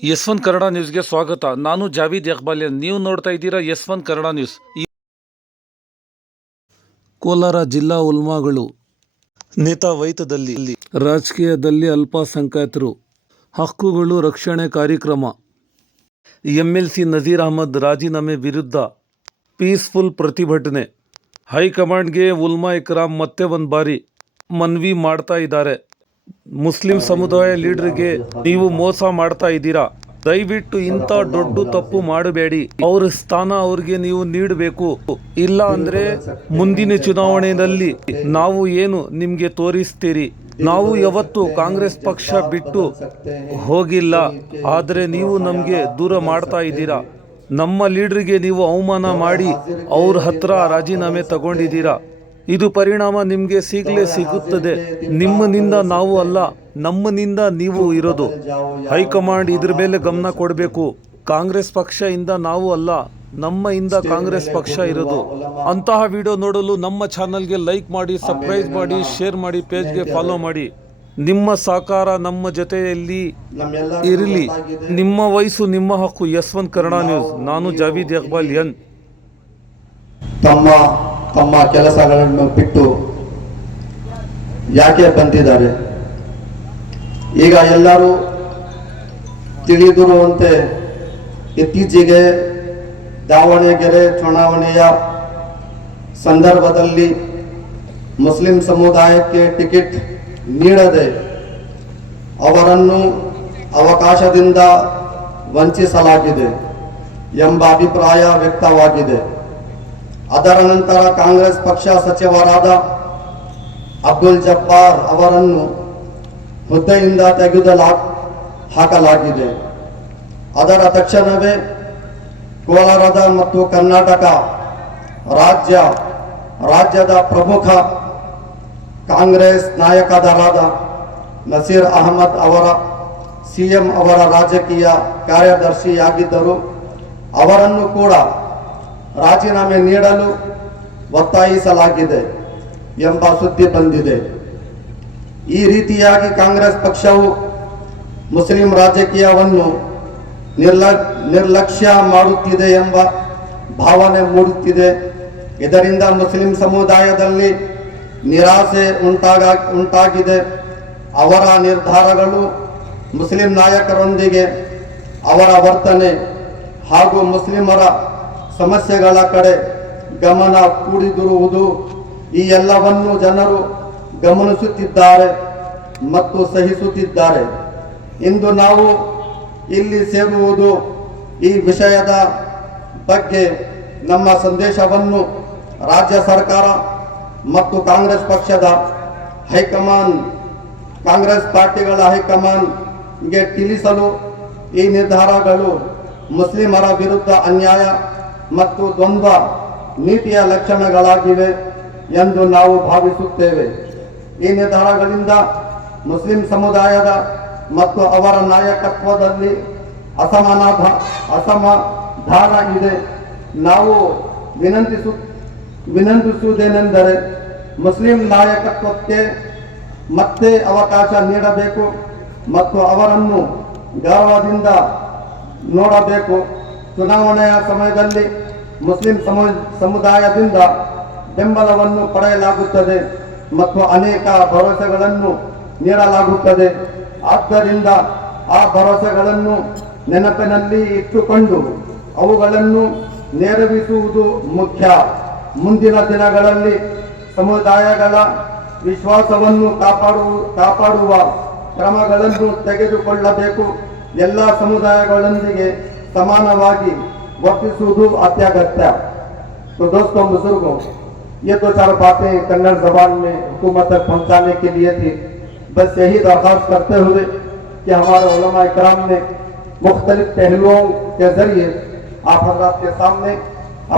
ಎಸ್1 ಕನ್ನಡ ನ್ಯೂಸ್ಗೆ ಸ್ವಾಗತ. ನಾನು ಜಾವೀದ್ ಇಕ್ಬಾಲಿಯನ್. ನೀವು ನೋಡ್ತಾ ಇದ್ದೀರಾ ಎಸ್1 ಕನ್ನಡ ನ್ಯೂಸ್. ಕೋಲಾರ ಜಿಲ್ಲಾ ಉಲ್ಮಾಗಳು ನೇತಾವೈತದಲ್ಲಿ ರಾಜಕೀಯದಲ್ಲಿ ಅಲ್ಪಸಂಖ್ಯಾತರು ಹಕ್ಕುಗಳು ರಕ್ಷಣೆ ಕಾರ್ಯಕ್ರಮ. ಎಂಎಲ್ಸಿ ನಜೀರ್ ಅಹಮದ್ ರಾಜೀನಾಮೆ ವಿರುದ್ಧ ಪೀಸ್ಫುಲ್ ಪ್ರತಿಭಟನೆ. ಹೈಕಮಾಂಡ್ಗೆ ಉಲ್ಮಾ ಇಕ್ರಾಮ್ ಮತ್ತೆ ಒಂದು ಬಾರಿ ಮನವಿ ಮಾಡ್ತಾ ಇದ್ದಾರೆ. ಮುಸ್ಲಿಂ ಸಮುದಾಯ ಲೀಡರ್ಗೆ ನೀವು ಮೋಸ ಮಾಡ್ತಾ ಇದ್ದೀರಾ, ದಯವಿಟ್ಟು ಇಂಥ ದೊಡ್ಡ ತಪ್ಪು ಮಾಡಬೇಡಿ, ಅವ್ರ ಸ್ಥಾನ ಅವ್ರಿಗೆ ನೀವು ನೀಡಬೇಕು, ಇಲ್ಲ ಅಂದ್ರೆ ಮುಂದಿನ ಚುನಾವಣೆಯಲ್ಲಿ ನಾವು ಏನು ನಿಮ್ಗೆ ತೋರಿಸ್ತೀರಿ. ನಾವು ಯಾವತ್ತು ಕಾಂಗ್ರೆಸ್ ಪಕ್ಷ ಬಿಟ್ಟು ಹೋಗಿಲ್ಲ, ಆದ್ರೆ ನೀವು ನಮ್ಗೆ ದೂರ ಮಾಡ್ತಾ ಇದ್ದೀರಾ. ನಮ್ಮ ಲೀಡರ್ಗೆ ನೀವು ಅವಮಾನ ಮಾಡಿ ಅವ್ರ ಹತ್ರ ರಾಜೀನಾಮೆ ತಗೊಂಡಿದ್ದೀರಾ. ಇದು ಪರಿಣಾಮ ನಿಮ್ಗೆ ಸಿಗುತ್ತದೆ. ನಿಮ್ಮನಿಂದ ನಾವು ಅಲ್ಲ, ನಮ್ಮನಿಂದ ನೀವು ಇರೋದು. ಹೈಕಮಾಂಡ್ ಇದ್ರ ಮೇಲೆ ಗಮನ ಕೊಡಬೇಕು. ಕಾಂಗ್ರೆಸ್ ಪಕ್ಷ ಇಂದ ನಾವು ಅಲ್ಲ, ನಮ್ಮಿಂದ ಕಾಂಗ್ರೆಸ್ ಪಕ್ಷ ಇರೋದು. ಅಂತಹ ವಿಡಿಯೋ ನೋಡಲು ನಮ್ಮ ಚಾನಲ್ಗೆ ಲೈಕ್ ಮಾಡಿ, ಸಬ್ಸ್ಕ್ರೈಬ್ ಮಾಡಿ, ಶೇರ್ ಮಾಡಿ, ಪೇಜ್ಗೆ ಫಾಲೋ ಮಾಡಿ. ನಿಮ್ಮ ಸಹಕಾರ ನಮ್ಮ ಜೊತೆಯಲ್ಲಿ ಇರಲಿ. ನಿಮ್ಮ ವಯಸ್ಸು ನಿಮ್ಮ ಹಕ್ಕು. ಎಸ್1 ಕನ್ನಡ ನ್ಯೂಸ್. ನಾನು ಜಾವೀದ್ ಇಕ್ಬಾಲಿಯನ್. ತಮ್ಮ ಕೆಲಸಗಳನ್ನು ಬಿಟ್ಟು ಯಾಕೆ ಬಂದಿದ್ದಾರೆ? ಈಗ ಎಲ್ಲರೂ ತಿಳಿದಿರುವಂತೆ ಇತ್ತೀಚೆಗೆ ದಾವಣಗೆರೆ ಚುನಾವಣೆಯ ಸಂದರ್ಭದಲ್ಲಿ ಮುಸ್ಲಿಂ ಸಮುದಾಯಕ್ಕೆ ಟಿಕೆಟ್ ನೀಡದೆ ಅವರನ್ನು ಅವಕಾಶದಿಂದ ವಂಚಿಸಲಾಗಿದೆ ಎಂಬ ಅಭಿಪ್ರಾಯ ವ್ಯಕ್ತವಾಗಿದೆ. ಅದರ ನಂತರ ಕಾಂಗ್ರೆಸ್ ಪಕ್ಷ ಸಚಿವರಾದ ಅಬ್ದುಲ್ ಜಬ್ಬಾರ್ ಅವರನ್ನು ಹುದ್ದೆಯಿಂದ ತೆಗೆದುಹಾಕಲಾಗಿದೆ. ಅದರ ತಕ್ಷಣವೇ ಕೋಲಾರದ ಮತ್ತು ಕರ್ನಾಟಕ ರಾಜ್ಯದ ಪ್ರಮುಖ ಕಾಂಗ್ರೆಸ್ ನಾಯಕರಾದ ನಸೀರ್ ಅಹಮದ್ ಅವರ ಸಿಎಂ ಅವರ ರಾಜಕೀಯ ಕಾರ್ಯದರ್ಶಿಯಾಗಿದ್ದರು. ಅವರನ್ನು ಕೂಡ ರಾಜೀನಾಮೆ ನೀಡಲು ಒತ್ತಾಯಿಸಲಾಗಿದೆ ಎಂಬ ಸುದ್ದಿ ಬಂದಿದೆ. ಈ ರೀತಿಯಾಗಿ ಕಾಂಗ್ರೆಸ್ ಪಕ್ಷವು ಮುಸ್ಲಿಂ ರಾಜಕೀಯವನ್ನು ನಿರ್ಲಕ್ಷ್ಯ ಮಾಡುತ್ತಿದೆ ಎಂಬ ಭಾವನೆ ಮೂಡುತ್ತಿದೆ. ಇದರಿಂದ ಮುಸ್ಲಿಂ ಸಮುದಾಯದಲ್ಲಿ ನಿರಾಸೆ ಉಂಟಾಗಿದೆ. ಅವರ ನಿರ್ಧಾರಗಳು ಮುಸ್ಲಿಂ ನಾಯಕರೊಂದಿಗೆ ಅವರ ವರ್ತನೆ ಹಾಗೂ ಮುಸ್ಲಿಮರ ಸಮಸ್ಯೆಗಳ ಕಡೆ ಗಮನ ಕೂಡಿದಿರುವುದು, ಈ ಎಲ್ಲವನ್ನು ಜನರು ಗಮನಿಸುತ್ತಿದ್ದಾರೆ ಮತ್ತು ಸಹಿಸುತ್ತಿದ್ದಾರೆ. ಇಂದು ನಾವು ಇಲ್ಲಿ ಸೇರುವುದು ಈ ವಿಷಯದ ಬಗ್ಗೆ ನಮ್ಮ ಸಂದೇಶವನ್ನು ರಾಜ್ಯ ಸರ್ಕಾರ ಮತ್ತು ಕಾಂಗ್ರೆಸ್ ಪಕ್ಷದ ಹೈಕಮಾಂಡ್, ಕಾಂಗ್ರೆಸ್ ಪಾರ್ಟಿಗಳ ಹೈಕಮಾಂಡ್ಗೆ ತಿಳಿಸಲು. ಈ ನಿರ್ಧಾರಗಳು ಮುಸ್ಲಿಮರ ವಿರುದ್ಧ ಅನ್ಯಾಯ ಮತ್ತು ದ್ವಂದ್ವ ನೀತಿಯ ಲಕ್ಷಣಗಳಾಗಿವೆ ಎಂದು ನಾವು ಭಾವಿಸುತ್ತೇವೆ. ಈ ನಿರ್ಧಾರಗಳಿಂದ ಮುಸ್ಲಿಂ ಸಮುದಾಯದ ಮತ್ತು ಅವರ ನಾಯಕತ್ವದಲ್ಲಿ ಅಸಮಾಧಾನ ಇದೆ. ನಾವು ವಿನಂತಿಸುವುದೇನೆಂದರೆ ಮುಸ್ಲಿಂ ನಾಯಕತ್ವಕ್ಕೆ ಮತ್ತೆ ಅವಕಾಶ ನೀಡಬೇಕು ಮತ್ತು ಅವರನ್ನು ಗೌರವದಿಂದ ನೋಡಬೇಕು. ಚುನಾವಣೆಯ ಸಮಯದಲ್ಲಿ ಮುಸ್ಲಿಂ ಸಮುದಾಯದಿಂದ ಬೆಂಬಲವನ್ನು ಪಡೆಯಲಾಗುತ್ತದೆ ಮತ್ತು ಅನೇಕ ಭರವಸೆಗಳನ್ನು ನೀಡಲಾಗುತ್ತದೆ. ಆದ್ದರಿಂದ ಆ ಭರವಸೆಗಳನ್ನು ನೆನಪಿನಲ್ಲಿ ಇಟ್ಟುಕೊಂಡು ಅವುಗಳನ್ನು ನೆರವೇರಿಸುವುದು ಮುಖ್ಯ. ಮುಂದಿನ ದಿನಗಳಲ್ಲಿ ಸಮುದಾಯಗಳ ವಿಶ್ವಾಸವನ್ನು ಕಾಪಾಡುವ ಕ್ರಮಗಳನ್ನು ತೆಗೆದುಕೊಳ್ಳಬೇಕು. ಎಲ್ಲ ಸಮುದಾಯಗಳೊಂದಿಗೆ समानवागी वर्तिसुವುದು अत्यागत्य। तो दोस्तों बुजुर्गों, ये दो चार बातें कन्नड़ जबान में हुकूमत तक पहुंचाने के लिए थी। बस यही दरख्वास्त करते हुए कि हमारे उलमा इकराम ने मुख्तलिफ पहलुओं के जरिए आप हज़रात के सामने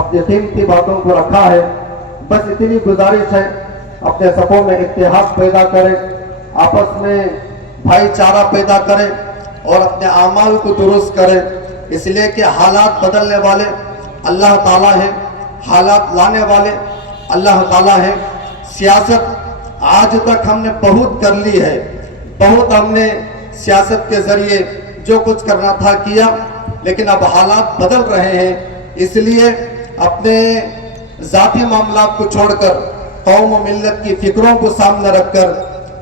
अपनी कीमती बातों को रखा है। बस इतनी गुजारिश है, अपने सफ़ों में इत्तेहाद पैदा करें, आपस में भाईचारा पैदा करें और अपने आमाल को दुरुस्त करें। इसलिए कि हालात बदलने वाले अल्लाह ताला है, हालात लाने वाले अल्लाह ताला है। सियासत आज तक हमने बहुत कर ली है, बहुत हमने सियासत के जरिए जो कुछ करना था किया, लेकिन अब हालात बदल रहे हैं, इसलिए अपने ज़ाती मामलात को छोड़कर कौम व मिल्लत की फिक्रों को सामने रखकर,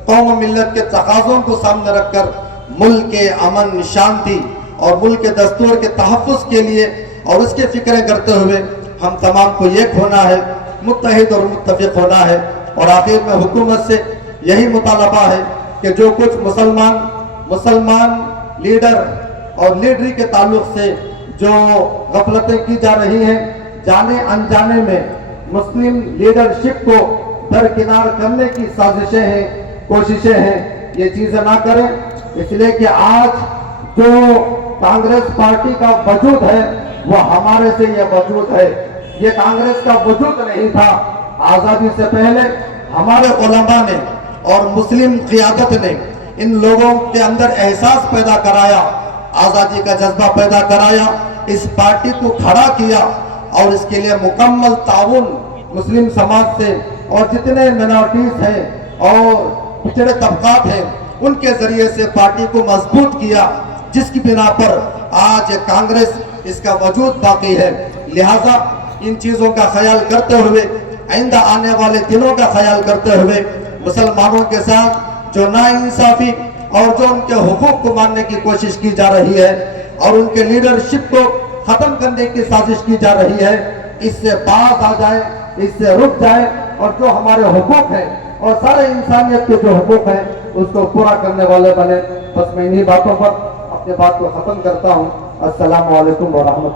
कौम व मिल्लत के तकाज़ों को सामने रखकर मुल्क के अमन शांति और मुल्क के दस्तूर के तहफ़्फ़ुज़ के लिए और उसके फिक्रें करते हुए हम तमाम को एक होना है, मुत्तहिद और मुत्तफ़िक़ होना है। और आखिर में हुकूमत से यही मुतालबा है कि जो कुछ मुसलमान लीडर और लीडरी के ताल्लुक से जो गफलतें की जा रही हैं, जाने अनजाने में मुस्लिम लीडरशिप को दरकिनार करने की साजिशें हैं, कोशिशें हैं, ये चीज़ें ना करें। इसलिए कि आज जो कांग्रेस पार्टी का वजूद है वो हमारे से ये वजूद है, ये कांग्रेस का वजूद नहीं था। आज़ादी से पहले हमारे उलमा ने और मुस्लिम क़ियादत ने इन लोगों के अंदर एहसास पैदा कराया, आज़ादी का जज्बा पैदा कराया, इस पार्टी को खड़ा किया और इसके लिए मुकम्मल ताउन मुस्लिम समाज से और जितने मिनॉरिटीज़ हैं और पिछड़े तबकात हैं उनके ज़रिए से पार्टी को मजबूत किया, जिसकी बिना पर आज कांग्रेस इसका वजूद बाकी है। लिहाजा इन चीज़ों का ख्याल करते हुए, आइंदा आने वाले दिनों का ख्याल करते हुए मुसलमानों के साथ जो नाइंसाफ़ी और जो उनके हुकूक को मानने की कोशिश की जा रही है और उनके लीडरशिप को ख़त्म करने की साजिश की जा रही है, इससे बाज आ जाए, इससे रुक जाए और जो हमारे हुकूक हैं और सारे इंसानियत के जो हुकूक हैं उसको पूरा करने वाले बने। बस मैं इन्हीं बातों पर अपने बात को ख़त्म करता हूँ। अस्सलामु अलैकुम व रहमतुल्लाह।